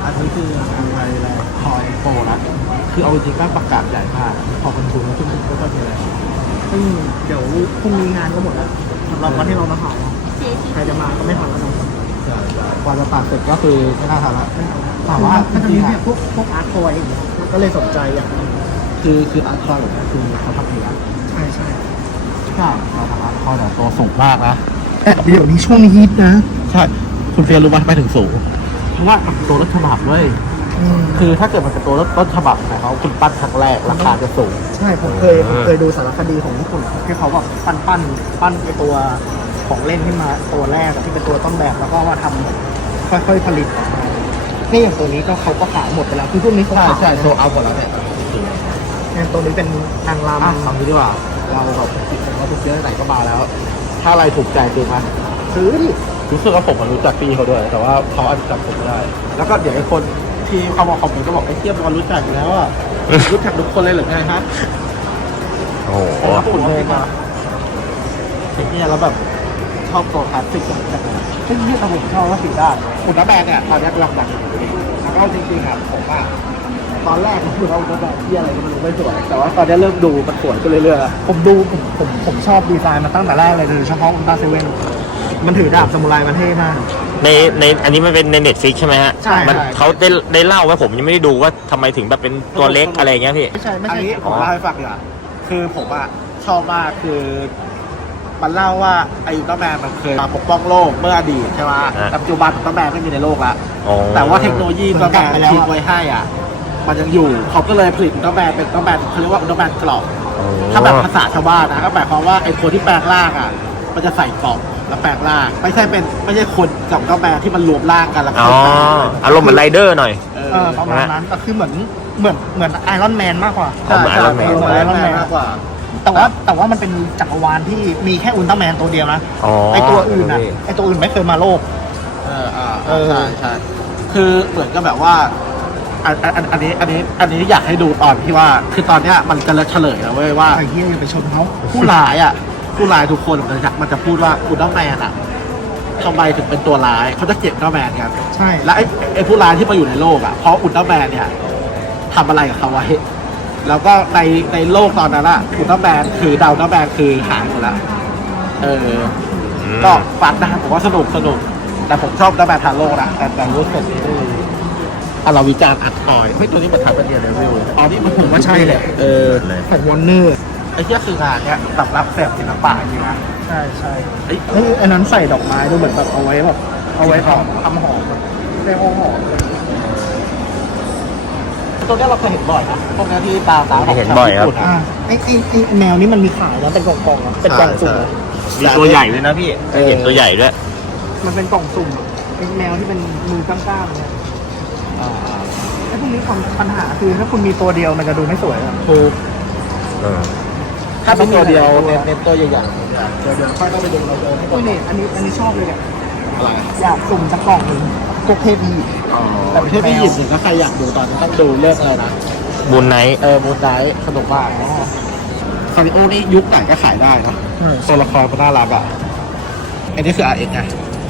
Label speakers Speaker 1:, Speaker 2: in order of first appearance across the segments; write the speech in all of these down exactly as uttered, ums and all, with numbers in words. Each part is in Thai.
Speaker 1: อันนี้คืออะไรอะไรคอยโปรนะคือเอาจริงๆก็ประกาศใหญ่มากพอมันดูแล้วซึ่งก็ต้องมีอะไร
Speaker 2: ซึ่งเดี๋ยวพรุ่งนี้งานก็หมดแล้วสำหรับวันที่เรามาถ่ายเนาะใครจะมาก็ไม่ทันแล้วเนาะ
Speaker 1: กว่าจะตัดเสร็จก็คือไม่น่าทันละถามว่า
Speaker 2: ก็จะมีเนี่ยพวกพวกอาร์ตคอยอย่างเงี้ยก็เลยสนใจอย่างนึง
Speaker 1: คือคืออาร์ตคอยแบบนี้คือเขาทำเอง
Speaker 2: ใช่ใช่
Speaker 1: ใช่เราทำอาร์ตคอยแต่ตัวสูงมากนะ
Speaker 2: เดี๋ยวนี้ช่วงนี้ฮิตนะ
Speaker 1: ใช่คุณเฟียรู้ไหมทำไมถึงสูงเพราะว่าตัวรถฉบับเว้ยคือถ้าเกิดมันเป็นตัวรถต้นฉบับนะเขาคุณปั้นครั้งแรกราคาจะสูง
Speaker 2: ใช่ผมเคยผมเคยดูสารคดีของญี่ปุ่นที่เขาแบบปั้นปั้นปั้นไอตัวของเล่นขึ้นมาตัวแรกที่เป็นตัวต้นแบบแล้วก็มาทำค่อยๆผลิตออกมานี่อย่างตัวนี้ก็เขาก็ขายหมดไปแล้วคือพวกนี้เขา
Speaker 1: ใช่
Speaker 2: ขาย
Speaker 1: ใช่โซเอาหมดแล้วเนี่ย
Speaker 2: เนี่ยตัวนี้เป็นนางรำ
Speaker 1: อ่ะทำดีกว่าเราแบบติดเราติดเยอะไหนก็มาแล้ว ถ้าอะไรถูกใจซื้อมาซื้อดิรู้สึกว่าผมมันรู้จักพี่เขาด้วยแต่ว่าเขาอาจจะจำผมไม่ได้แล้วก็เดี๋ยวไอ้คนที่เขามาคอมเมนต์ก็บอกไอ้เทียบมันรู้จักอยู่แล้วอ่ะรู้จักทุกคนเลยหรือไงฮะ
Speaker 3: โอ้โห
Speaker 1: แล้วคุณเลยมาไอ้เนี่ยแล้วแบบชอบตัวคลาสสิกแบบนี้ซึ่งที่ผมชอบก็สีด้านอุลตร้าแมนเนี่ยตอนนี้กำลังดังอยู่แล้วก็จริงๆครับผมว่าตอนแรกผมคิดว่าอุลตร้าแมนที่อะไรก็ไม่รู้ไม่สวยแต่ว่าตอนนี้เริ่มดูมันสวยขึ้นเรื่อยๆแล้ว
Speaker 2: ผมดูผมผมผมชอบดีไซน์มาตั้งแต่แรกเลยโดยเฉพาะอุลตร้าเซเว่นมันถือดาบซามูไรมันเท่มาก
Speaker 3: ในในอันนี้มันเป็นในเน็ตฟิกใช่ไหมฮะ
Speaker 2: ใช่
Speaker 3: มันเขาได้ได้เล่าไว้ผมยังไม่ได้ดูว่าทำไมถึงแบบเป็นตัวเล็กอะไรอย่างเงี้ยพี่
Speaker 2: ไม่ใช่ไม่
Speaker 1: อัน
Speaker 2: ใช่
Speaker 1: นี้ผมเล่าให้ฟังดีกว่าคือผมอะชอบมากคือมันเล่าว่าไอ้อุลตร้าแมนมันเคยมาปกป้องโลกเมื่ออดีตใช่ไหม
Speaker 3: อ่า
Speaker 1: แต่ปัจจุบันอุลตร้าแมนไม่มีในโลกแล้ว
Speaker 3: อ๋อ
Speaker 1: แต่ว่าเทคโนโลยีอุลตร้าแมนทิ้งไว้ให้อ่ะมันยังอยู่เขาก็เลยผลิตอุลตร้าแมนเป็นอุลตร้าแมนเขาเรียกว่าอุลตร้าแมนกรอบถ้าแบบภาษาชาวบ้านนะก็หมายความว่าไอ้คนที่แปลงร่างอ่ะมันจะใส่กรอบแล้วแปลงร่างไม่ใช่เป็นไม่ใช่คนกับอุลตร้าแมนที่มันรวมร่างกันแล้ว
Speaker 3: อ๋ออารมณ์เหมือนไรเดอร์หน่อย
Speaker 1: เอ
Speaker 2: เออ
Speaker 1: อ
Speaker 2: ประมาณนั้นก็คือเหมือนเหมือนเหมือนไอรอนแมนมากกว่า
Speaker 3: อ๋อเหมือน Iron Man
Speaker 1: เหมือนไอรอนแมนมากกว่า
Speaker 2: แต่ว่าแต่ว่ามันเป็นจักรวาลที่มีแค่อุลตร้าแมนตัวเดียวนะ
Speaker 3: อ๋อ
Speaker 2: ไอตัวอื่นอ่ะไอตัวอื่นไม่เคยมาโลก
Speaker 1: เอออ่า
Speaker 2: เออ
Speaker 1: ใช่ใช่คือเหมือนกับแบบว่าอันอันอันนี้อันนี้อันนี้อยากให้ดูตอนที่ว่า คือตอนเนี้ยมันจะเฉลยแล้วเว้ยว่า
Speaker 2: ไอ้เหี้ยอย่าไปชนเขา
Speaker 1: ผู้ร้ายอ่ะผู้ร้ายทุกคนมันจะมันจะพูดว่าอุลตร้าแมนอ่ะทำไมถึงเป็นตัวร้ายเขาจะเกลียดอุลตร้าแมนกัน
Speaker 2: ใช่
Speaker 1: และไอ้ไอ้ผู้ร้ายที่มาอยู่ในโลกอ่ะเพราะอุลตร้าแมนเนี่ยทำอะไรกับเขาไว้แล้วก็ในในโลกตอนนั้นอ่ะอุลตร้าแมนคือดาวอุลตร้าแมนคือหายหมดแล้วเออก็ฟังได้ผมว่าสนุกสนุกแต่ผมชอบอุลตร้าแมนทาโร่นะแต่แต่รู้สึกนี่อ่ะเราวิจารณ์อัดคอยเฮ้ยตัวนี้มันทำเป็นเรียนเลเวลเลยอ๋อนี่มัน
Speaker 2: ผมว่าใช่แหละ
Speaker 1: เออ
Speaker 2: ของวอร์เนอร์
Speaker 1: ไอ้เหี้ยคืองานเนี้ยสำหรับแสบศิลปะจริงนะ
Speaker 2: ใช่ใช่
Speaker 1: เฮ้ย
Speaker 2: เฮ้ยอันนั้นใส่ดอกไม้ด้วยเหมือนแบบเอาไว้แบบเอาไว้ทำทำหอมแบบได้หอมหอม
Speaker 1: ตัวเนี้ยเราเคยเห็นบ่อยนะพวกนี้ที่ตาตา
Speaker 3: เห็นบ่อยครับ
Speaker 2: อ่าไอ้ไอ้ไอ้แมวนี่มันมีขายแล้วเป็นกล่องๆอะเป็นกล่องสุ่มอะ
Speaker 3: มีตัวใหญ่ด้วยนะพี่เห็นตัวใหญ่ด้วย
Speaker 2: มันเป็นกล่องสุ่มอะไอ้แมวที่เป็นมือกล้ามๆเนี่ยไอ้พวกนี้ความปัญหาคือถ้าคุณมีตัวเดียวมันจะดูไม่สวยอะ
Speaker 1: ถูก
Speaker 3: เออ
Speaker 1: ถ้าเป็นตัวเดียวเน้นเน้นตัวใหญ่ๆเดี๋ยวเดี๋ยวค่อยต้องไปดูเราเดิน
Speaker 2: อุ้ยนี่อันนี้อันนี้ชอบเลยเนี่ย
Speaker 1: อะไร
Speaker 2: อยากสุ่มสักกล่องหนึ่งพวกเทพี
Speaker 1: แต่ประเทศที่หยิบเนี่ยถ้าใครอยากดูตอนนี้ต้องดูเรื่องอะไรนะ
Speaker 3: บุญไนท์
Speaker 1: เออมูนไดท์สนุกมากคาริโอนี่ยุคไหนก็ขายได้นะตัวละครมันน่ารักอ่ะอันนี้คือ อาร์ เอ็กซ์ ไง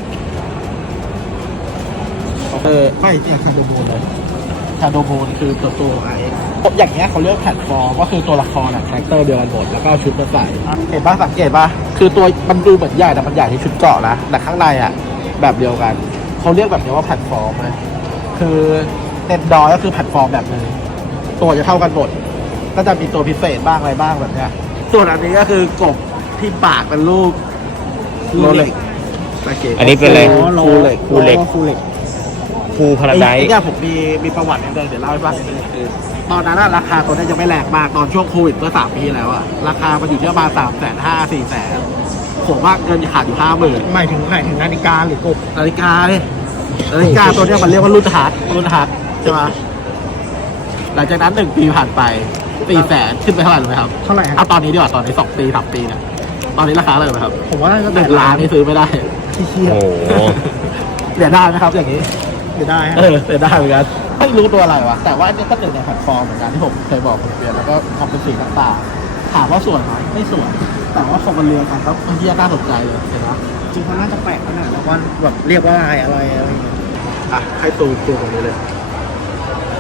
Speaker 1: เออไม่เนี่ยคาโดโมนเลยคาโดโมนคือตัวตัวของ อาร์ เอ็กซ์ อย่างเงี้ยเขาเรียกแพลตฟอร์มก็คือตัวละครอะคาแรคเตอร์เดียวกันหมดแล้วก็เอาชุดมาใส่เห็นป่ะสังเกตป่ะคือตัวมันดูเหมือนใหญ่แต่มันใหญ่ที่ชุดเกราะนะแต่ข้างในอ่ะแบบเดียวกันเขาเรียกแบบนี้ว่าแพลตฟอร์มนะคือเน็ตดอยก็คือแพลตฟอร์มแบบนึงตัวจะเท่ากันหมดก็จะมีตัวพิเศษบ้างอะไรบ้างแบบเนี้ยส่วนอันนี้ก็คือกบที่ปากเป็นรูปโรเล็ก
Speaker 3: อันนี้เป็นอะไร
Speaker 1: ฟูเล็ก
Speaker 3: ฟูเล็ก
Speaker 2: ฟูเล็ก
Speaker 3: ฟูพาราได
Speaker 1: ไอ้
Speaker 3: ซ์
Speaker 1: เนี่ยผมมีมีประวัตินิดนึงเดี๋ยวเล่าให้ฟังนิดนึงคือตอนนั้นอะราคาตัวนี้ยังไม่แรงมากตอนช่วงโควิดเมื่อสามปีแล้วอะราคามันอยู่ที่ประมาณสามแสนห้าสี่แสนผมว่าเงินขาดอยู่ห้าหมื่น
Speaker 2: หมายถึงหมายถึงนาฬิกาหรือกบ
Speaker 1: นาฬิกาเนี่ยนาฬิกาตัวเนี้ยมันเรียกว่ารุ่นฮาร์ดรุ่นฮาร์ดใช่ไหมหลังจากนั้นหนึ่งปีผ่านไปสี่แสนขึ้นไปเท่าไหร่รู้ไหมครับ
Speaker 2: เท่าไหร่
Speaker 1: เอาตอนนี้ดีกว่าตอนนี้สองปีสามปีเนี่ยตอนนี้ราคาเท่าไหร่ไหมครับ
Speaker 2: ผมว่าก็
Speaker 1: หนึ่งล้านนี่ซื้อไม่ได้
Speaker 2: ที่เชีย
Speaker 3: โอ้โห
Speaker 1: เดี๋ยวได้ไหมครับอย่างนี้
Speaker 2: ไม่ได้ฮะ
Speaker 1: เออเสียดายเหมือนกันไม่รู้ตัวอะไรวะแต่ว่าอันนี้ก็หนึ่งในแพลตฟอร์มเหมือนกันที่ผมเคยบอกผมเปลี่ยนแล้วก็ทำเป็นสีต่างๆถามว่าสวยไหมไม่สวยแต่ว่าพอมันเรียงกันแล้วมันที่น่าสนใจเลยเห็นไหม
Speaker 2: จริงเขาน่าจะแปลกขนาดแล้วว่าแบบเรียกว่าอะไรอะไรอะไรอย่างเงี้ย
Speaker 1: อ่ะให้ตูนตูนตรงนี้เลย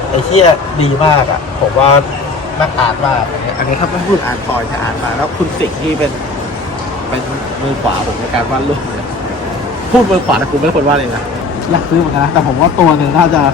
Speaker 1: ไอ้เที่ยดีมากอ่ะผมว่านักอ่านมากอันนี้อันนี้ถ้าไม่พูดอ่านพอยจะอ่านมาแล้วคุณสิงห์ที่เป็นเป็นมือขวาผมในการวาดรูปเนี่ยพูดมือขวาแต่คุณไม่ควรวาดเลยนะอยากซื้อเหมือนกันนะแต่ผมว่าตัวหนึ่งน่าจะ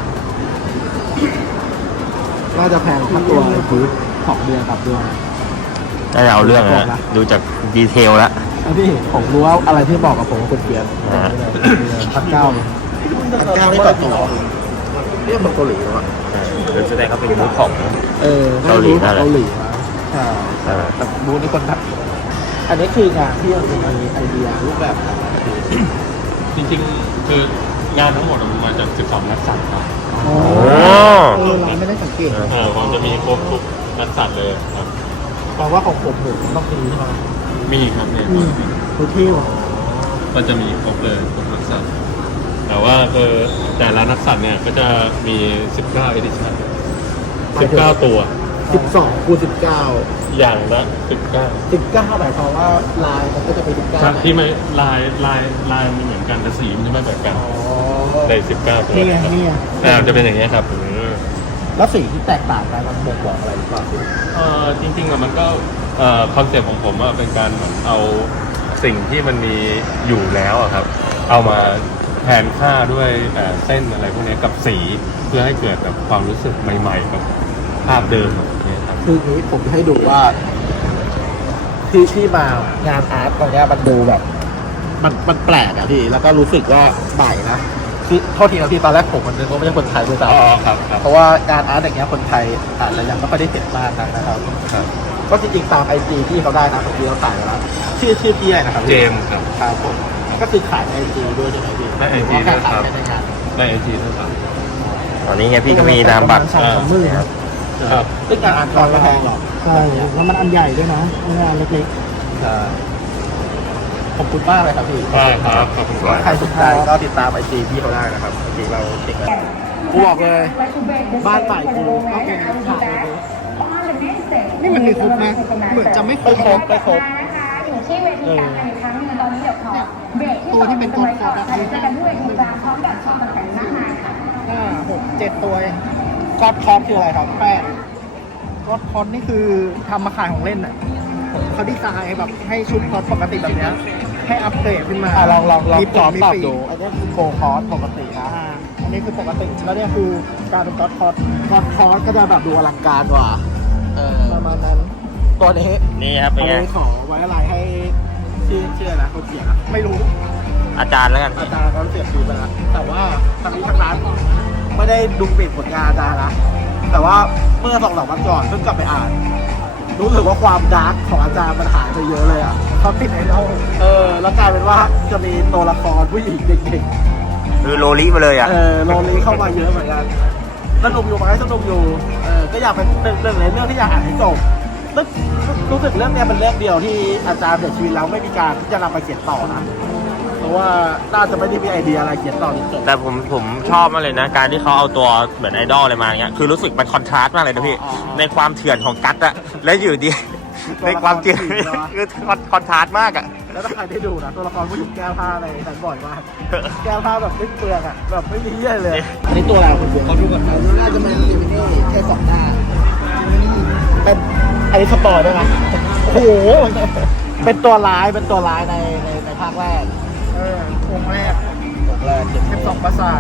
Speaker 1: น่าจะแพงกว่าตัวซื้อสองเดือนสามเดือน
Speaker 3: ได้เอาเรื่องนะดูจากดีเทลแล้ว
Speaker 1: แล้วพี่ผมรู้ว่าอะไรที่บอกกับผมว่าคุณเกียร์พันเก้าพันเก้านี่ต่อตัวเรียกมันเกาหลีหรอวะ
Speaker 3: หรือแสดงเขาเป็นมูฟของ
Speaker 1: เออ
Speaker 3: เกาหลีนั่นแหละ
Speaker 1: เกาหลีมาใช่แต่บูธนี่คนทักอันนี้คืองานที่มันมีไอเดียรูปแบบ
Speaker 4: จริงๆ คืองานทั้งหมดมันมาจากสิบสองนักสัตว์ครับ
Speaker 1: โอ้
Speaker 3: โอ้
Speaker 1: เออเราไม่ได้สังเกต
Speaker 4: เออมันจะมีครบทุกนักสัตว์เลยครับ
Speaker 1: แปลว่าของผมผมต้องมีใช่ไหม
Speaker 4: มีครับเนี่ย
Speaker 1: ทุกที่ว่ะ
Speaker 4: ก็จะมีครบเลยครบนักสัตว์แต่ว่าคือแต่ละนักสัตว์เนี่ยก็จะมีสิบเก้า edition สิบเก้าตัว
Speaker 1: สิบสองคูณสิบเก้า
Speaker 4: อย่างละสิบเก้า
Speaker 1: สิบเก้าหมายความว่าลายมันก็จะเป็นสิบเก้า
Speaker 4: ครับที่ไม่ลายลายลายมันเหมือนกันแต่สีมันจะไม่เหมือนกัน
Speaker 1: อ๋อ
Speaker 4: ในสิบเก้าตัว
Speaker 1: นี่ไง
Speaker 4: ครับ
Speaker 1: นี่ไง
Speaker 4: อ่าจะเป็นอย่างนี้ยครับอืม
Speaker 1: แล้วสีที่แตกต่างกันมันบ่งบอกอะไรหรือเปล่า
Speaker 4: เอ่อจริงๆอะมันก็เอ่อคอนเซ็ปต์ของผมอะเป็นการเหมือนเอาสิ่งที่มันมีอยู่แล้วอะครับ เอามาแทนค่าด้วยเอ่อเส้นอะไรพวกนี้กับสีเพื่อให้เกิดแบบความรู้สึกใหม่ๆกับภาพเดิมแบบนี้ครับ
Speaker 1: คือนี้ผมจะให้ดูว่า ที่ที่มางานอาร์ตตรงเนี้ยมันดูแบบ มันมันแปลกอะพี่แล้วก็รู้สึกว่าใหม่นะคือโทษทีนะพี่ตอนแรกผมมันนึกว่าไม่ใช่คนไทยด้วยซ้
Speaker 4: อ๋อครับครับ
Speaker 1: ำเพราะว่างานอาร์ตอย่างเงี้ยคนไทยอาจจะยังไม่ค่อยได้เห็นมากนักนะครับ
Speaker 4: ครับ
Speaker 1: ก็จริงๆตามไอจีที่เขาได้นะผมที่เขาถ่ายไว้แล้วชื่อชื่อพี่อะไรนะครับ
Speaker 4: เจมส์ครับ
Speaker 1: ครับผมก็คือขายในไอจีด้วยใช่ไหมพี่
Speaker 4: ใน ไอ จี
Speaker 1: หรือว่าแค่
Speaker 4: ด้วยครับ
Speaker 1: ขายในงาน
Speaker 4: ได้ไอจีด้วยครับ
Speaker 3: ตอนนี้ไงพี่ก็มีนามบัตร
Speaker 2: สองสามหมื่นครับ
Speaker 4: ครับ
Speaker 1: ซึ่งงานอาร์ตตอนไม่แพงหรอก
Speaker 2: ใช่แล้วมันอันใหญ่ด้วยนะงานเล็ก
Speaker 1: ใช่ขอบคุณมากเลยครับพี่
Speaker 4: ได้ครับขอบคุณครับ
Speaker 1: ใครสนใจก็ติดตามไอจีพี่เขาได้นะครับไอจีเราเช็คแล้วกูบอกเลย บ้านใหม่กูก็เป็นฉากเลย
Speaker 2: ๆนี่มันมีครบนะเหมือนจะไม่คร
Speaker 1: ไม่
Speaker 2: บ
Speaker 1: ครบไม่ครบ
Speaker 5: อยู่ที่เวทีการแข่งขันอีกครั้งหนึงตอนนี้เดี๋ยวขอเบรกที่
Speaker 2: ตัวที่เป็นตัวขอบ
Speaker 5: ค่ะเดี๋ยวเจอกันที่เวทีกลางพร้อมกับโชว์ต่างๆมากมายค่ะ
Speaker 2: ห้าหกเจ็ดตัวเอง
Speaker 1: กอดคอร์สคืออะไรครับ
Speaker 2: แปดก็คอนนี่คือทำมาขายของเล่นอ่ะเขาดีไซน์แบบให้ชุดคอสปกติแบบเนี้ยให้อัปเกรดขึ้นมา
Speaker 1: อ่ะลองลองลอง
Speaker 2: มี
Speaker 1: จอม
Speaker 2: มี
Speaker 1: ตอบ
Speaker 2: ปีก
Speaker 1: ดูอันนี้คือโกคอร์สปกตินะ
Speaker 2: อ่าอันนี้คือปกติแล้วเนี่ยคือการเป็นก็อดคอส
Speaker 1: กอดคอร์สก็จะแบบดูอลังการกว่าเออ
Speaker 2: ประมาณนั้น
Speaker 1: ตัวนี้
Speaker 3: นี่ครับเป็น
Speaker 1: อัน
Speaker 3: ไง
Speaker 1: นี้ขอไว้อะไรให้ชื่อชื่ออะไรนะเขาเขียนอะ
Speaker 2: ไม่รู้
Speaker 3: อาจารย์แล้วกัน
Speaker 1: อาจารย์เขาเสียชีวิตไปแล้วแต่ว่าทางนี้ทางร้านไม่ได้ดูปิดผลงานอาจารย์นะแต่ว่าเมื่อสองสามวันก่อนเพิ่งกลับไปอ่าน รู้สึกว่าความดาร์กของอาจารย์มันหายไปเยอะเลยอ่ะ
Speaker 2: เขาติดไอดอล
Speaker 1: เออแล้วกลายเป็นว่าจะมีตัวละครผู้หญิงเด็ก
Speaker 3: คือโลลิมาเลย
Speaker 1: ๆ
Speaker 3: อ่ะ
Speaker 1: เออโรลีเข้ามาเยอะเหมือนกันสนุกอยู่ไหมสนุกอยู่เออก็อยากเป็นเป็นเรื่องในเรื่องที่อยากอ่านให้จบรู้รู้สึกเรื่องเนี้ยเป็นเรื่องเดียวที่อาจารย์เสียชีวิตแล้วไม่มีการที่จะนำมาเขียนต่อนะเพราะว่าน่าจะไม่ได้มีไอเดียอะไรเขียนต่อจนจบ
Speaker 3: แต่ผมผมชอบมากเลยนะ การที่เขาเอาตัวเหมือนไอดอลอะไรมาอย่างเงี้ยคือรู้สึกมันคอนทราสต์มากเลยนะพี่
Speaker 1: อ๋ออ๋อ
Speaker 3: ในความเถื่อนของกัตอะและอยู่ดี ในความเถื่อนคือคอนทราสต์มากอะ
Speaker 1: แล้วถ้าใครได้ดูนะตัวละครผู้หญิงแก้ผ้าอะไรนั้นบ่อยมากแก้ผ้าแบบไม่เปลืองอ่ะแบบไม่มีเยี่ยเลย อันนี้ตัวอะไรคุณเบียร์เขาดูก่อนนะน่าจะเป็นลิมิเน่แค่สองหน้าเป็นอันนี้สปอยได้ไหมโอ้โหเป็นตัวร้ายเป็นตัวร้ายในในในภาคแรก
Speaker 2: เออองค์แรก
Speaker 1: ผมแรกเจ็บ
Speaker 2: เทปสองประสาท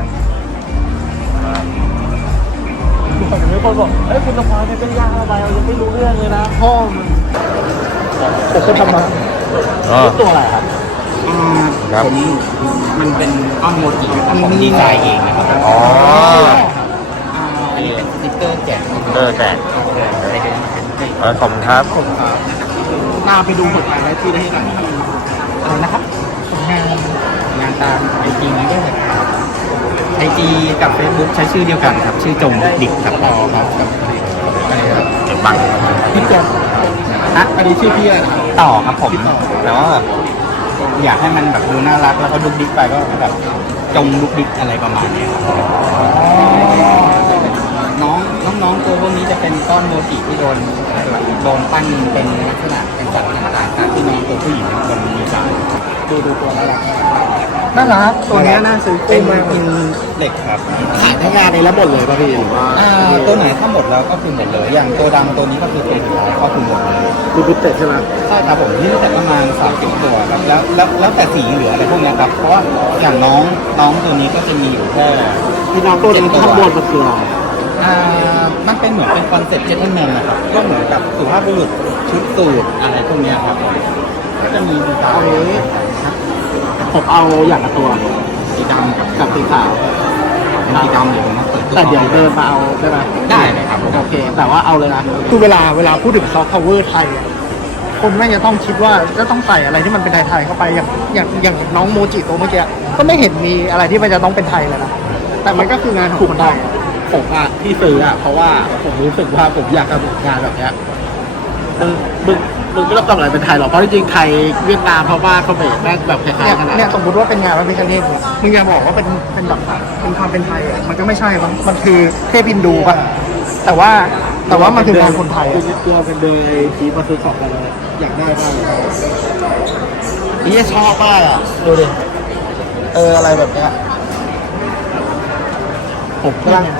Speaker 1: มีคนบอกเอ้ยคุณสปอยเนี่ยเป็นยากอะไรเรายังไม่รู้เรื่องเลยนะพ่อมันผมจะทำมา
Speaker 3: อ๋อ
Speaker 1: ตัวอะไรครับ
Speaker 3: ครับ
Speaker 6: มันเป็นก้อนโมจิครับผมดีไซน์เองนะครับ
Speaker 3: อ๋อ
Speaker 6: อันนี้เป็นสติ๊กเกอร์แจก
Speaker 3: เออแต่
Speaker 6: อะไรกัน
Speaker 3: เออขอบคุณครับ
Speaker 1: หน้าไปดูผลงานไว้ที่ได้ที่ไหนครับ
Speaker 6: อะไรนะครับผลงานงานตามไอจีนี้ได้เลยครับไอจีกับ Facebook ใช้ชื่อเดียวกันครับ ชื่อจงดิกครับอ๋อครับกับอะไรครับ
Speaker 3: เก็บบัง
Speaker 1: พี่จอมอ่ะอันนี้ชื่อพี่อะไรนะครับ
Speaker 6: ต่อครับผม
Speaker 1: พี่ต่อ
Speaker 6: แล้วก็อยากให้มันแบบดูน่ารักแล้วก็ดุกดิกไปก็แบบจงดุกดิกอะไรประมาณเนี้ยครับน้องน้องๆตัวพวกนี้จะเป็นก้อนโมจิที่โดนโดนปั้นเป็นลักษณะเป็นสัตว์ต่างๆตามที่น้องตัวผู้หญิงเป็นคนดีไซน์
Speaker 1: ดูดูตัวน่ารักมาก
Speaker 2: น่ารักตัวเนี้ยน่าซื้อ
Speaker 6: เป็
Speaker 2: คู่
Speaker 6: น
Speaker 2: มาก
Speaker 6: อินเหล็กครับ
Speaker 1: ขายในงานนี้แล้วหมดเลยป่ะพี่หรือว่า
Speaker 6: อ่าตัวไหนถ้าหมดแล้วก็คือหมดเลย อย่างตัวดำตัวนี้ก็คือเป็นก็คือหมดเลย
Speaker 1: ดูพิเศษใช่ไหม
Speaker 6: ใช่ครับผมนี่แต่ประมาณสามสิบตัวครับแล้วแล้วแล้วแต่สีเหลืออะไรพวกเนี้ยครับเพราะว่าอย่างน้องน้องตัวนี้ก็จะมีอยู่แค่
Speaker 1: พี่น้องตัวนี้ข้างบนมันคืออะไร
Speaker 6: อ่ามันเป็นเหมือนเป็นคอนเซ็ปต์เจนทแมนนะครับก็เหมือนกับสุภาพบุรุษชุดสูทอะไรพวกเนี้ยครับก็จะมีดีไซ
Speaker 1: เอา
Speaker 6: น์
Speaker 1: นี้ผมเอาอย่างละตัว
Speaker 6: สีดำกับ
Speaker 1: กับสีขาว
Speaker 6: เป็นสีดำเดี๋ยวผมมาเปิด
Speaker 1: แต่เดี๋ยวเดินมาเอาได้ไหม
Speaker 6: ได้เลยครับผม
Speaker 1: โอเค แต่ว่าเอาเลยนะ
Speaker 2: คือเวลาเวลาพูดถึงซอฟต์พาวเวอร์ไทยอะคนแม่งจะต้องคิดว่าจะต้องใส่อะไรที่มันเป็นไทยๆเข้าไปอย่างอย่างอย่างน้องโมจิตัวเมื่อกี้ก็ไม่เห็นมีอะไรที่มันจะต้องเป็นไทยเลยนะแต่มันก็คืองานของคนไทย
Speaker 1: ผมอะที่ซื้ออะเพราะว่าผมรู้สึกว่าผมอยากทำงานแบบเนี้ยมึงมึงมึงไม่ต้องทำอะไรเป็นไทยหรอกเพราะจริงๆไทยเวียดนามพม่าเขมรแม่งแบบคล้าย
Speaker 2: เนี่ย
Speaker 1: ๆกันนะ
Speaker 2: เนี่ยสมมติว่าเป็นงานพระพิฆเนศเนี่ยมึงอย่าบอกว่าเป็นเป็นแบบเป็นความเป็นไทยอ่ะมันก็ไม่ใช่มันมันคือเทพฮินดูป่ะแต่ว่าแต่ว่ามันคืองานคนไทย
Speaker 1: เป็
Speaker 2: อะ
Speaker 1: นตัวเป็นเดย์จีมาซื้อของกันเลยอยากได้มากเลยนี่ชอบมากอ่ะดูดิเอออะไรแบบเนี้ยผมกำลัง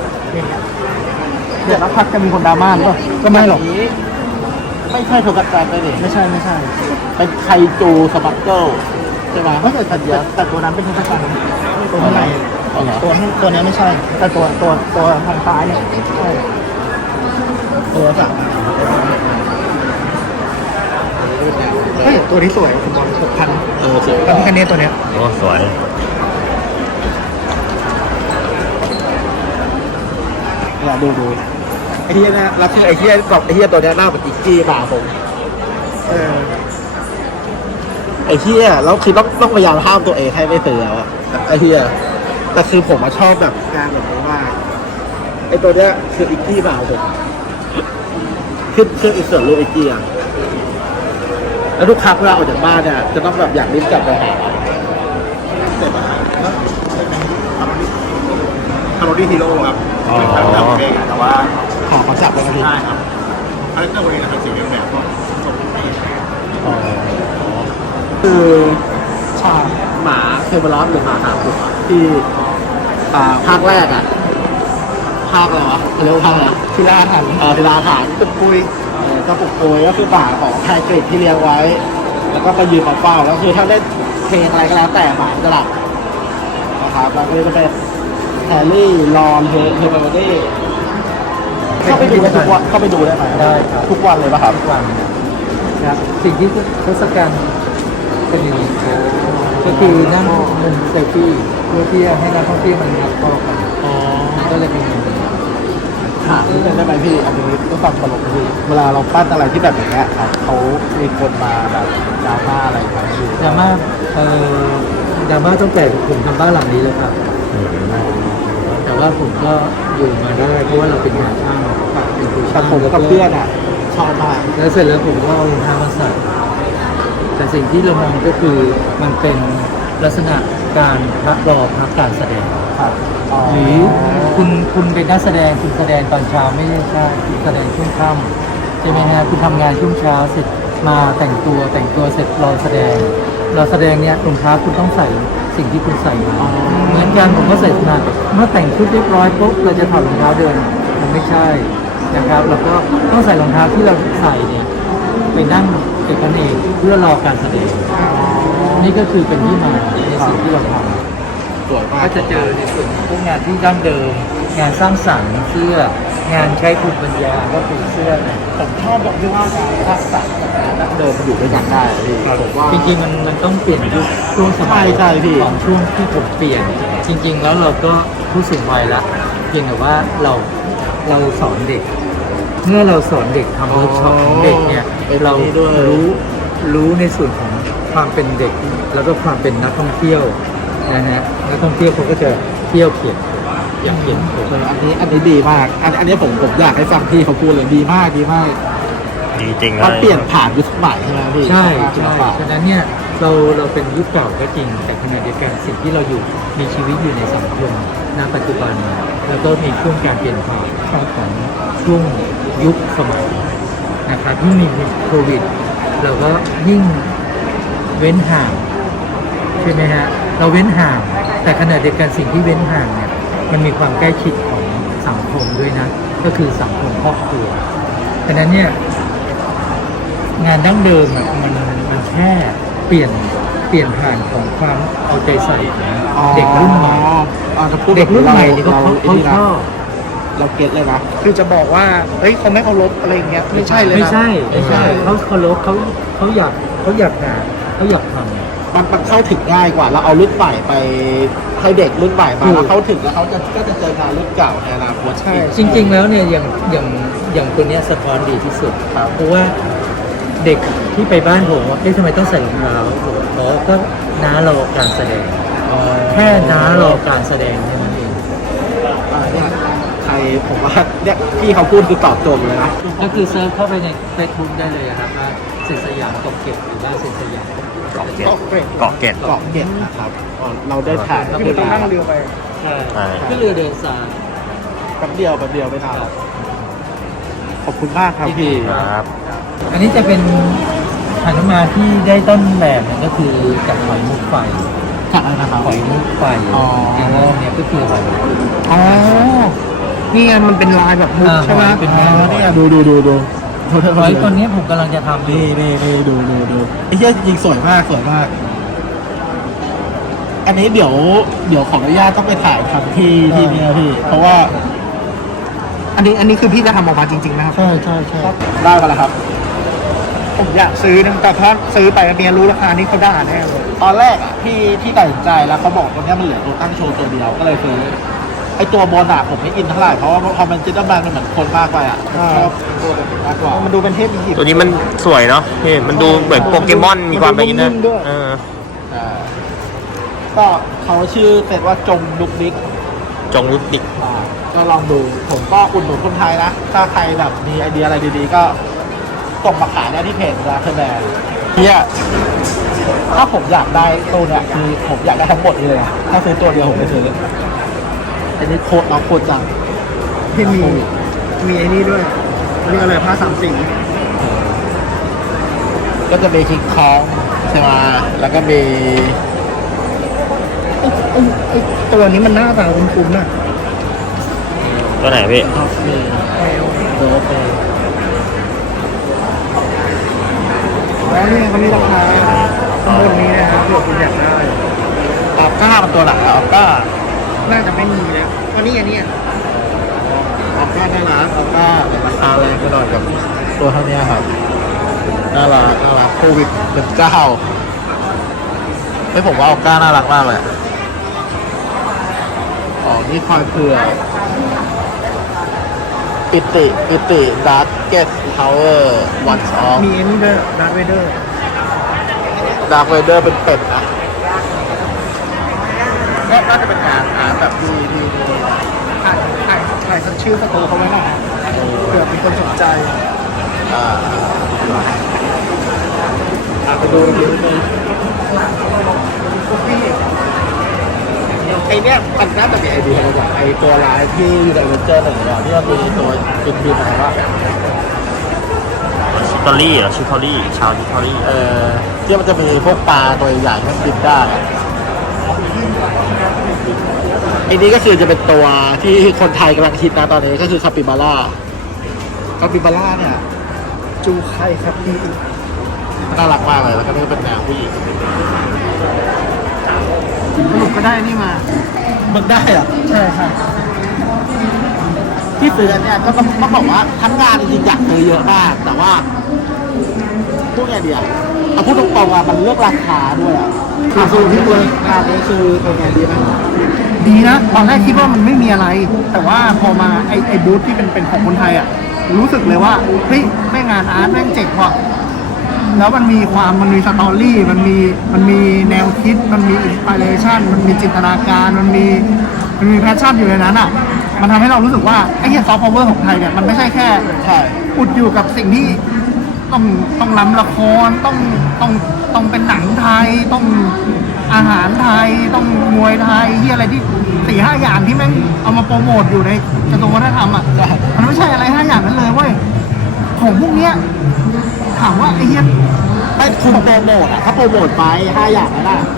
Speaker 2: เดี๋ยวแล้วพักจะมีคนดราม่าหรือเปล่าก็ไม่หรอก
Speaker 1: ไม่ใช่โทรศัพท์ไปดิ
Speaker 2: ไม่ใช่ไม่ใช่
Speaker 1: เป็นไคจูสปักเกิลใช่ไหม
Speaker 2: ก็แต่แต่แต่ตัวนั้นเป็นเทศกาลตัวนี้
Speaker 1: อ๋อเหรอ
Speaker 2: ตัวนี้ตัวนี้ไม่ใช่ แต่ตัวตัวตัวทางซ้ายเนี่ยใช่
Speaker 1: โทรศัพท์
Speaker 2: เฮ้ยตัวนี้สวยผมบอกหกพัน
Speaker 1: เออสวย
Speaker 2: พระพิฆเนศตัวเนี้ย
Speaker 3: โอ้สวย
Speaker 1: เนี่ยดูดูไอ้เฮียนะรับชื่อไอ้เฮียกับไอ้เฮียตัวเนี้ยหน้าเหมือนอีกกี้ป่าผม
Speaker 2: เออ
Speaker 1: ไอ้เฮียแล้วคือต้องต้องพยายามห้ามตัวเองให้ไม่ซื้อแล้วอะไอ้เฮียแต่คือผมมาชอบแบบงานแบบนี้มากไอ้ตัวเนี้ยคืออีกกี้ป่าผมขึ้นเครื่องอีกเสิร์ฟรูปอีกกี้อะแล้วทุกครั้งเวลาออกจากบ้านเนี่ยจะต้องแบบอยากรีบกลับไปหาเสร็จแล้วคาร์โรดี้ฮีโร่ครับ
Speaker 3: อ๋อ
Speaker 1: แต่ว่าขอเขาจับเลยนะพี่
Speaker 6: ใช่ครับคาแรคเตอร์วันนี้นะครับสีแบบก็
Speaker 1: คือชาหมาเคเบลอสหรือหมาหาผัวที่อ่าภาคแรกอ่ะ ภาคอะไรวะเขาเรียกว่าภาคอะไร
Speaker 2: ทีลาถัน
Speaker 1: เออทีลาฐานตึกปุยเออก็ปุกโอยก็คือหมาของไทเกรดที่เลี้ยงไว้ แล้วก็ไปยืนมาเฝ้าแล้วคือถ้าเล่นเพลงอะไรก็แล้วแต่หมาจะหลับนะครับแล้วก็จะเป็นแฮร์รี่รอนเฮเฮอร์เบอรี่เข้าไปดูได้ทุกวันเข้าไปดูได้ไหม
Speaker 7: ได้ครับ
Speaker 1: ทุกวันเลยป่ะครับ
Speaker 7: ทุกวันนะครับสิ่งที่ทศกัณฐ์เป็นอย่างนี้ก็คือนั่งมุมเซลฟี่เพื่อที่จะให้นักท่องเที่ยวมันรับเข้ากัน
Speaker 1: อ๋อ
Speaker 7: ก็เลยเป็นอย่างนี้
Speaker 1: ถามนิดนึงได้ไหมพี่ อันนี้ก็ฟังตลกนะพี่เวลาเราปั้นอะไรที่แบบอย่างเงี้ยครับเขามีคนมาแบบดราม่าอะไรไหมอยู่
Speaker 7: ดราม่าเอ่อดราม่าตั้งแต่ผมทำบ้านหลังนี้เลยครับ แต่ว่าผมก็อยู่มาได้เพราะว่าเราเป็นงานช่างเป็นครู
Speaker 1: แต่
Speaker 7: ช่าง
Speaker 1: ผมกับเพื่อนอ่ะชอบมาก
Speaker 7: แล้วเสร็จแล้วผมก็เอารองเท้ามาใส่แต่สิ่งที่เรามองก็คือมันเป็นลักษณะการพักรอพักการแสดง
Speaker 1: ครับ
Speaker 7: หรือคุณคุณเป็นนักแสดงคุณแสดงตอนเช้าไม่ใช่ใช่คุณแสดงช่วงค่ำใช่ไหมฮะคุณทำงานช่วงเช้าเสร็จมาแต่งตัวแต่งตัวเสร็จรอแสดงรอแสดงเนี่ยรองเท้าคุณต้องใส่สิ่งที่คุณใส่มาเหมือนกันผมก็ใส่มาเมื่อแต่งชุดเรียบร้อยปุ๊บเราจะถอดรองเท้าเดินมันไม่ใช่นะครับเราก็ต้องใส่รองเท้าที่เราใส่เนี่ยไปนั่งเอกเนกเพื่อรอการแสดงนี่ก็คือเป็นที่มาในสิ่งที่เราทำ
Speaker 1: สวยมาก
Speaker 7: ก็จะเจอในส่วนของพวกงานที่ดั้งเดิม งานสร้างสรรค์เสื้องานใช้ภูมิปัญญาก็คือเสื้อนะ
Speaker 1: ผมชอบแบบที่ว่าการทักษะกับการดั้งเดิมมันอยู่ด้วยกันได้พี่ผมว่า
Speaker 7: จริงๆมันมันต้องเปลี่ยนยุคช่วงสมัย
Speaker 1: ใช่ใช่พี่
Speaker 7: ของช่วงที่ผมเปลี่ยน จริง ๆ แล้วเราก็ผู้สูงวัยละเพียงแต่ว่าเราเราสอนเด็ก เมื่อเราสอนเด็กทำเวิร์กช็อปของเด็กเนี่ยเรารู้รู้ในส่วนของความเป็นเด็ก แล้วก็ความเป็นนักท่องเที่ยวนะฮะนักท่องเที่ยวเขาก็จะเที่ยวเขียนอยากเขียนผม
Speaker 1: เอออันนี้อันนี้ดีมาก อันอันนี้ผมผมอยากให้ฟังพี่เขาพูดเลยดีมากดีมาก
Speaker 3: ดีจริงเล
Speaker 1: มัน
Speaker 3: ย
Speaker 1: เปลี่ยนผ่านยุคสมัยใช่ไหมพี่
Speaker 7: ใช่
Speaker 1: ศิล
Speaker 7: ใช่
Speaker 1: ปะ
Speaker 7: ฉะนั้นเนี่ยเราเราเป็นยุคเก่าก็จริง แต่ขณะเดียวกันสิ่งที่เราอยู่มีชีวิตอยู่ในสังคมณปัจจุบัน แล้วก็มีช่วงการเปลี่ยนผ่านของช่วงยุคสมัยนะครับที่มีโควิด เราก็ยิ่งเว้นห่างใช่ไหมฮะเราเว้นห่าง แต่ขณะเดียวกันสิ่งที่เว้นห่างเนี่ยมันมีความใกล้ชิดของสังคมด้วยนะ ก็คือสังคมครอบครัวดังนั้นเนี่ยงานดั้งเดิมอะมันมันแค่เปลี่ยนเปลี่ยนผ่านของความเอาใจใส่ของเด็กรุ่นใหม่
Speaker 1: อ๋อจะพูด
Speaker 7: เด็กรุ่นใหม่นี่ก็
Speaker 1: เรา
Speaker 7: เขา
Speaker 1: เรา
Speaker 7: เขาชอบ
Speaker 1: เราเก็ตเลยนะ
Speaker 2: คือจะบอกว่าเฮ้ยเขาไม่เคารพอะไรอย่างเงี้ยไม่ใช่เลยนะ
Speaker 7: ไม่ใช่ไม่ใช่เขาเขาลบเขาเขาอยากเขาอยากหาเขาอยากทำ
Speaker 1: มันมันเข้าถึงง่ายกว่าเราเอารุ่นใหม่ไปให้เด็กรุ่นใหม่มา
Speaker 7: ถูก
Speaker 1: แล้วเขาถึงแล้วเขาจะก็จะเจองานรุ่นเก่าในอนาคต
Speaker 2: ใช่
Speaker 7: จริง ๆ แล้วเนี่ยอย่างอย่างอย่างตัวเนี้ยสะท้อนดีที่สุดครับเพราะว่าเด็กที่ไปบ้านผมว่าเอ๊ะทำไมต้องใส่รองเท้าผมบอกอ๋อก็น้ารอการแสดง แค่น้ารอการแสดงเท่านั้นเอง
Speaker 1: อ่าเนี่ยใครผมว่าเนี่ยพี่เขาพูดคือตอบโจทย์เลยนะ
Speaker 7: ก็คือเซิร์ชเข้าไปใน Facebook ได้เลยอะครับว่าเซนสยามเกาะเกร็ดหรือว่าเซนสยาม
Speaker 3: เกาะเกร็ด
Speaker 2: ก็เกรด
Speaker 3: เกาะเกร็ด
Speaker 1: เกาะเก็ดนะครับอ๋อเราได้ถ่าย
Speaker 2: ก็คือต้องนั่งเรือไป
Speaker 7: ใช่
Speaker 3: ใช่
Speaker 7: ก็เรือเดินสาย
Speaker 1: แป๊บเดียวแป๊บเดียวไม่นานหรอกขอบคุณมากครับพี่
Speaker 3: ครับ
Speaker 7: อันนี้จะเป็นหนุมานที่ได้ต้นแบบเนี่ยก็คือจากหอยมุกไฟ
Speaker 1: จากอะไรนะครับ
Speaker 7: หอยมุกไฟ
Speaker 1: อ๋อ
Speaker 7: อย่างนี้เนี่ยก็คือหอย
Speaker 2: อ๋อนี่ไงมันเป็นลายแบบมุก
Speaker 7: อ่า
Speaker 2: ใช่ไหม
Speaker 7: หอยเป็น
Speaker 1: อ๋
Speaker 7: มุ
Speaker 1: อก เนี่ยดูดูดูดู
Speaker 7: หอยตัวเนี้ยผมกำลังจะทำ
Speaker 1: นี่นี่นี่ดูดูดูไอ้เหี้ยจริงๆสวยมากสวยมาก อันนี้เดี๋ยวเดี๋ยวขออนุญาตต้องไปถ่ายทำที่ที่เนี่ยพี่ เพราะว่า
Speaker 2: อันนี้อันนี้คือพี่จะทำออกมาจริงๆนะครับ
Speaker 1: ใช่ใช่ใช่ได้กันแล้วครับ
Speaker 2: ผมอยากซื้อนะแต่ถ้าซื้อไปเมียรู้ราคานี่เขาด่าแน่เลย
Speaker 1: ตอนแรกอ่ะพี่พี่ตัดสินใจแล้วเขาบอกตัวเนี้ยมันเหลือตัวตั้งโชว์ตัวเดียวก็เลยซื้อไอตัวบนอ่ะผมไม่อินเท่าไหร่เพราะว่าพอมันจิตเตอร์แบนมันเหมือนคนมากไปอ่ะผมชอบตัวแบบนี้มากกว่า
Speaker 2: มันดูเป็นเทพอียิปต์
Speaker 3: ตัวนี้มันสวยเนาะพี่มันดูเหมือนโปเกมอนมีความเป็นอย่างนี้นะ
Speaker 2: มันดูนุ่มๆด้วย
Speaker 3: เออ
Speaker 1: อ่าก็เขาชื่อเสร็จว่าจงลุกดิก
Speaker 3: จงรุดดิก
Speaker 1: อ่าก็ลองดูผมก็อุดหนุนคนไทยนะถ้าใครแบบมีไอเดียอะไรดีๆก็ส่งมาขายได้ที่เพจราคาแบรนด์เนี่ยถ้าผมอยากได้ตัวเนี่ยคือผมอยากได้ทั้งหมดนี้เลยนะถ้าซื้อตัวเดียวผมไม่ซื้ออันนี้โคตรน้องโคตรจัง
Speaker 2: ที่มีมีไอ้นี่ด้วยเรียกอะไรผ้าสามสี
Speaker 1: ก็จะมีคิงคองใช่ไหมแล้วก็มี
Speaker 2: ไอ้ไอ้ไอ้ตัวนี้มันหน้าตาคุ้นๆน่ะ
Speaker 3: ตัวไหนพี่
Speaker 1: ท็อปมีโดเป
Speaker 2: อ๋อนี่เขามีราคาข้างบนนี้นะครับเผื่อคุณอยากได้
Speaker 1: ออก้ามันตัวไหนอะออก้า
Speaker 2: น่าจะไม่มีแล้วอันนี้อันนี้
Speaker 1: ออก้าน่ารักออก้าแต่ราคาแรงไปหน่อยกับตัวเท่านี้ครับน่ารักน่ารักโควิดหนึ่งเก้าไม่ผมว่าออก้าน่ารักมากเลยอ๋อนี่คอยเผื่ออิติอิติดาร์เกสพาวเวอร์วันซอฟ
Speaker 2: มีไอ้นี่ด้วยดาร์ธเวเดอร์
Speaker 1: ดาร์คเวเดอร์เป็นเป็ดนะก็น่าจะเป็นงานอาร์ตแบบดีดีดี
Speaker 2: ถ่ายถ่ายถ่ายชื่อสโตร์เขาไว้หน่อยเผื่อมีคนสนใจ
Speaker 1: อ่าอ่าไปดูดูดูไอเนี้ยมันน่าจะมีไอเดียจากไอตัวลายที่อยู่ในเวอร์เจอร์หนึ่งเนี่ยที่มันมีตัวบินบินอะไรวะ
Speaker 3: ชิคอรี่เหรอชิคอรี่ชาวชิคอรี่
Speaker 1: เออที่มันจะมีพวกปลาตัวใหญ่ที่มันบินได้อะไอ้นี้ก็คือจะเป็นตัวที่คนไทยกำลังคิดนะตอนนี้ก็คือคาปิบาร่าคาปิบาร่าเนี่ย
Speaker 2: จูไคครับพี่
Speaker 1: น่ารักมากเลยแล้วก็นี่ก็เป็นแนวผู้หญิง
Speaker 2: สรุปก็ได้นี่มา
Speaker 1: มันได้เหรอ
Speaker 2: ใช่ค่ะ
Speaker 1: ที่ซื้ออันเนี่ยก็ต้องต้องบอกว่าทั้งงานจริงๆอยากซื้อเยอะมาก แต่ว่าพูดไงดีอะเอาพูดตรงๆอะมันเลือกราคาด้วยอะคือคือที่เลยงานนี้คือเป็นไงดีไหม
Speaker 2: ดีนะตอนแรกคิดว่ามันไม่มีอะไร แต่ว่าพอมาไอไอบูธที่เป็นเป็นของคนไทยอ่ะรู้สึกเลยว่าเฮ้ยแม่งงานอาร์ตแม่งเจ๋งว่ะแล้วมันมีความมันมีสตอรี่มันมีมันมีแนวคิดมันมีอินสปิเรชันมันมีจินตนาการมันมีมันมีแพชชั่นอยู่ในนั้นอ่ะมันทำให้เรารู้สึกว่าไอ้เหี้ยซอฟต์พาวเวอร์ของไทยเนี่ยมันไม่ใช่แค่
Speaker 1: ใช่
Speaker 2: อุดอยู่กับสิ่งที่ต้องต้องล้ำละครต้องต้องต้องเป็นหนังไทยต้องอาหารไทยต้องมวยไทยที่อะไรที่สี่ห้าอย่างที่แม่งเอามาโปรโมทอยู่ในกระทรวงวัฒนธรรมอ่ะมันไม่ใช่อะไรห้าอย่างนั้นเลยเว้ยของพวกเนี้ยถามว่าไอ้เหี้ย
Speaker 1: ไม่คุณโปรโมทอะถ้าโปรโมทไปห้าอย่างนั้นอะ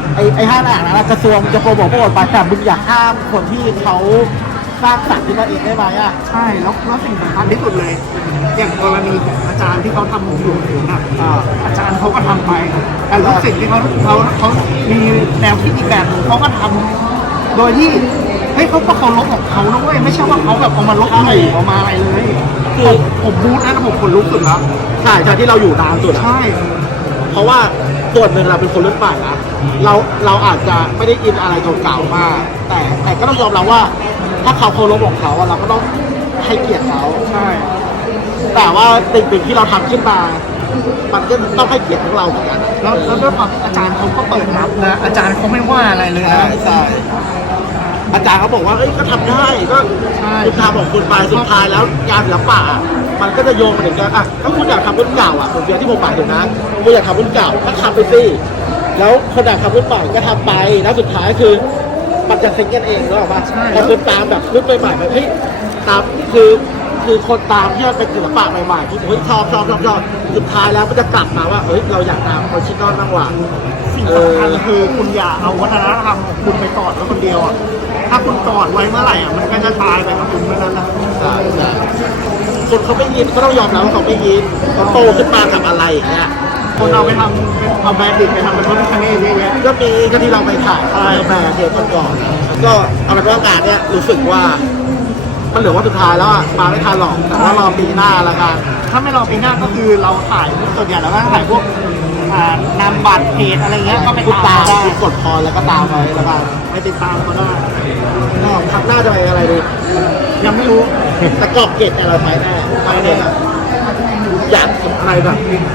Speaker 1: ไอ้ไอ้ห้าอย่างนั้นอะกระทรวงจะโปรโมทโปรโมทไปแต่มึงอยากห้ามคนที่เขาสร้างสรรค์ขึ้นมาเองได้ไหมอ่ะ
Speaker 2: ใช่แล้วแล้วสิ่งสำคัญที่สุดเลย อย่างกรณีของอาจารย์ที่เขาทำหมูหยุดน่ะ
Speaker 1: อ่า
Speaker 2: อาจารย์เขาก็ทำไปแต่ลูกศิษย์ที่เขาเขาเขามีแนวคิดอีกแบบหนึ่งเขาก็ทำโดยที่เฮ้ยเขาก็เคารพของเขานะเว้ยไม่ใช่ว่าเขาแบบเอามาลบหลู่เอามาอะไรเลย
Speaker 1: คือ
Speaker 2: ผมบูธนะแล้วผมขนลุกสุดแล้ว
Speaker 1: ใช่ใช่ที่เราอยู่นานสุดอะ
Speaker 2: ใช่
Speaker 1: เพราะว่าส่วนหนึ่งเราเป็นคนรุ่นใหม่นะเราเราอาจจะไม่ได้อินอะไรเก่าๆมากแต่แต่ก็ต้องยอมรับว่า ถ้าเขาเคารพของเขาอะเราก็ต้องให้เกียรติเขา
Speaker 2: ใช่
Speaker 1: แต่ว่าสิ่งที่เราทำขึ้นมา มันก็ต้องให้เกียรติพวกเราเหมือนกัน
Speaker 2: แล้วแล้วด้วยความอาจารย์เขาก็เปิดรับนะอาจารย์เขาไม่ว่าอะไรเลย
Speaker 1: ใช่
Speaker 2: นะ
Speaker 1: ใช่อาจารย์เขาบอกว่าเอ้ยก็ทำได้ก็
Speaker 2: ใช่
Speaker 1: คุณทำของคุณไปสุดท้ายแล้วงานศิลปะอะมันก็จะโยงมาถึงกันอ่ะถ้าคุณอยากทำรุ่นเก่าอ่ะผมเชื่อที่ผมหมายถึงนะคุณอยากทำรุ่นเก่าก็ทำไปสิแล้วคนอยากทำรุ่นใหม่ก็ทำไปแล้วสุดท้ายคือมันจะเซ็งกันเองหรือเปล่าพอคุณตามแบบรุ่นใหม่ๆไปเฮ้ยตามคือคือคนตามที่มันเป็นศิลปะใหม่ๆที่เฮ้ยชอบชอบชอบชอบสุดท้ายแล้วมันจะกลับมาว่าเฮ้ยเราอยากตามออริจินอลบ้างว่ะ
Speaker 2: สิ่งสำคัญคือคุณอย่าเอาวัฒนธรรมของคุณไปกอดไว้คนเดียวอ่ะถ้าคุณกอดไว้เมื่อไหร่อ่ะมันก็จะตายไปกับคุณเมื่อนั้นนะ
Speaker 1: ใช่ใช่คนเขาไม่ยินก็ต้องยอมรับว่าเขาไม่ยินเขาโตขึ้นมากับอะไรอย่างเงี้ย
Speaker 2: คนเอาไปทำเอาแบรนด์ดิบไปทำเป็นรถคันนี้เยอะแยะ
Speaker 1: ก็มีก็ที่เราไปถ่ายใช่แม่เทปก่อนๆก็เอาเป็นว่างานเนี้ยรู้สึกว่ามันเหลือว่าสุดท้ายแล้วอ่ะมาไม่ทันหรอกแต่ว่ารอปีหน้าละกัน
Speaker 2: ถ้าไม่รอปีหน้าก็คือเราถ่ายส่วนใหญ่เราก็ถ่ายพวกอ่านำบัตรเพจอะไรเงี้ยก็ไป
Speaker 1: คุณ
Speaker 2: ตา
Speaker 1: ตาม
Speaker 2: มได้
Speaker 1: คุณกดพอแล้วก็ตามไปแล้วกัน
Speaker 2: ไปติดตามเขาได้
Speaker 1: ก็ครั้งหน้าจะไปอะไรดี
Speaker 2: ยังไม่รู้
Speaker 1: แต่เกาะเกร็ดเนี่ยเราไปแน่ไปเนี่ยอยากทำอะไรแบบ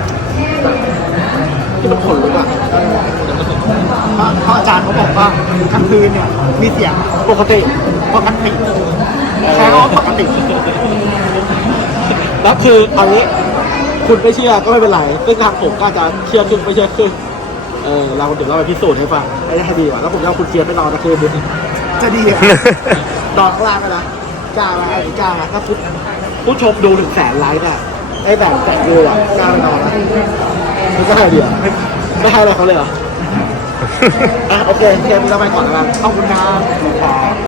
Speaker 1: ที่มันขนลุกอ่ะ
Speaker 2: เพราะเพราะอาจารย์เขาบอกว่ากลางคืนเนี่ยมีเสียง
Speaker 1: ปกติ
Speaker 2: ปกติใช้คำว่าปกติ
Speaker 1: แล้วคือเอางี้คุณไม่เชื่อก็ไม่เป็นไรซึ่งทางผมก็จะเชื่อขึ้นไม่เชื่อขึ้นเออเราเดี๋ยวเราไปพิสูจน์ให้ฟังให้ได้ให้ดีกว่าแล้วผมจะเอาคุณเชียร์ไปนอนนะคืนนี้
Speaker 2: จะดีอ่ะ
Speaker 1: นอนข้างล่างกันนะกล้าไหมไอ้กล้าไหมถ้าผู้ผู้ชมดูถึงแสนไลค์อ่ะไอ้แบบแสนวิวอ่ะกล้าไปนอนนะไม่กล้าเดียวไม่ไม่ให้อะไรเขาเลยเหรอ อ่ะโอเคเชียร์เราไปก่อนแล้วกัน
Speaker 2: ขอบคุณครับ